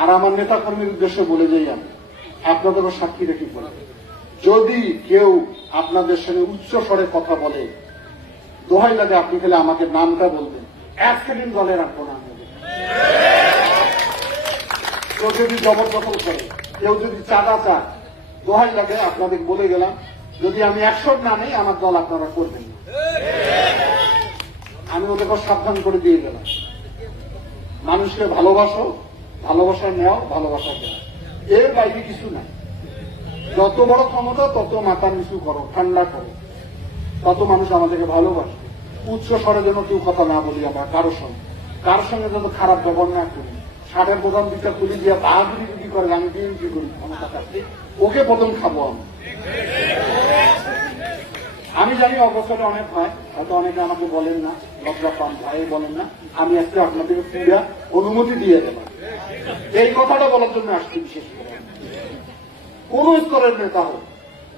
আর আমার নেতা কর্মীর উদ্দেশ্যে বলে যাই আমি, আপনাদেরও সাক্ষী রেখে বলে, যদি কেউ আপনাদের সঙ্গে উচ্চ স্বরে কথা বলে, দোহাই লাগে আপনি খেলে আমাকে নামটা বলবেন, 1 সেকেন্ড দলে রাখবো না। কেউ যদি জবরদখল করে, কেউ যদি চাঁদা চায়, দোহাই লাগে আপনাদের বলে গেলাম, যদি আমি 100 না নেই আমার দল আপনারা করবেন না। আমি ওদেরকে সাবধান করে দিয়ে গেলাম, মানুষকে ভালোবাসো, ভালোবাসা নেও, ভালোবাসা দেওয়া, এর বাইরে কিছু নাই। যত বড় ক্ষমতা তত মাথা নিচু করো, ঠান্ডা করো, তত মানুষ আমাদেরকে ভালোবাসে। উচ্চ স্বরে যেন কেউ কথা না বলি আমরা কারোর সঙ্গে যত খারাপ ব্যবহার না করি। ষাটের প্রধান বিচার তুলি দিয়ে বাহাদুরি যদি করে, আমি বিএনপি করি ক্ষমতা থাকলে, ওকে প্রথম খাবো আমি জানি অবসরে অনেক হয়, হয়তো অনেকে আমাকে বলেন না, লজ্জা পান, ভাই বলেন না, আমি আজকে আপনাদের পুরা অনুমতি দিয়ে দেবেন। এই কথাটা বলার জন্য আসছি। বিশেষ করে কোন স্তরের নেতা হোক,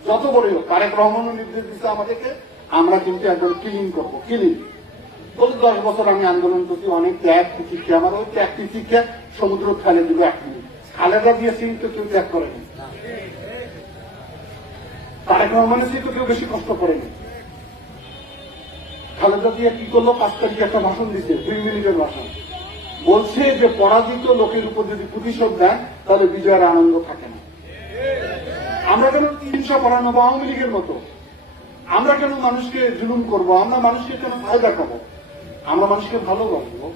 যত বড়ই হোক, তারেক রহমানও নির্দেশ দিচ্ছে আমাদেরকে, আমরা কিন্তু একদম ক্লিন করবো। ক্লিন বলতে 10 বছর আমি আন্দোলন করছি, অনেক ত্যাগ শিক্ষা, আমার ওই ত্যাগ শিক্ষা সমুদ্র ফেলে দিল 1 মিনিট। খালেদা দিয়ে সিং তো কেউ ত্যাগ করেনি, তারেক রহমানের সিং তো কেউ বেশি কষ্ট করেনি। খালেদা দিয়ে কি করলো, 5 তারিখে একটা ভাষণ দিচ্ছে, 2 মিনিটের ভাষণ, বলছে যে পরাজিত লোকের উপর যদি প্রতিশোধ দেয় তাহলে বিজয়ের আনন্দ থাকে না। আমরা কেন হিংসা করানো বা আওয়ামী লীগের মতো, আমরা কেন মানুষকে জুলুম করবো, আমরা মানুষকে কেন ভয় দেখাবো, আমরা মানুষকে ভালোবাসবো,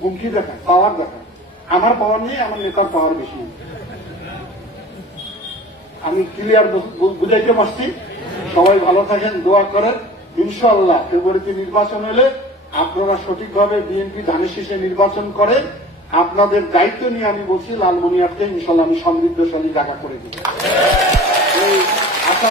হুমকি দেখাই, পাওয়ার দেখাই। আমার পাওয়ার নেই, আমার নেতার পাওয়ার বেশি। আমি ক্লিয়ার বুঝাইতে পারছি। সবাই ভালো থাকেন, দোয়া করেন। ইনশাআল্লাহ ফেব্রুয়ারিতে নির্বাচন হলে আপনারা সঠিকভাবে বিএনপি ধানের শীষে নির্বাচন করেন। আপনাদের দায়িত্ব নিয়ে আমি বলছি, লালমনিরহাটকে ইনশাআল্লাহ আমি সমৃদ্ধশালী জায়গা করে দিব।